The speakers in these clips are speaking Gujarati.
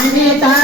Ani ta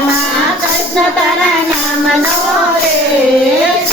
જીવનમાં જીવનમાં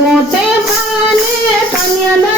Como te vale, también.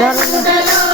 Darling.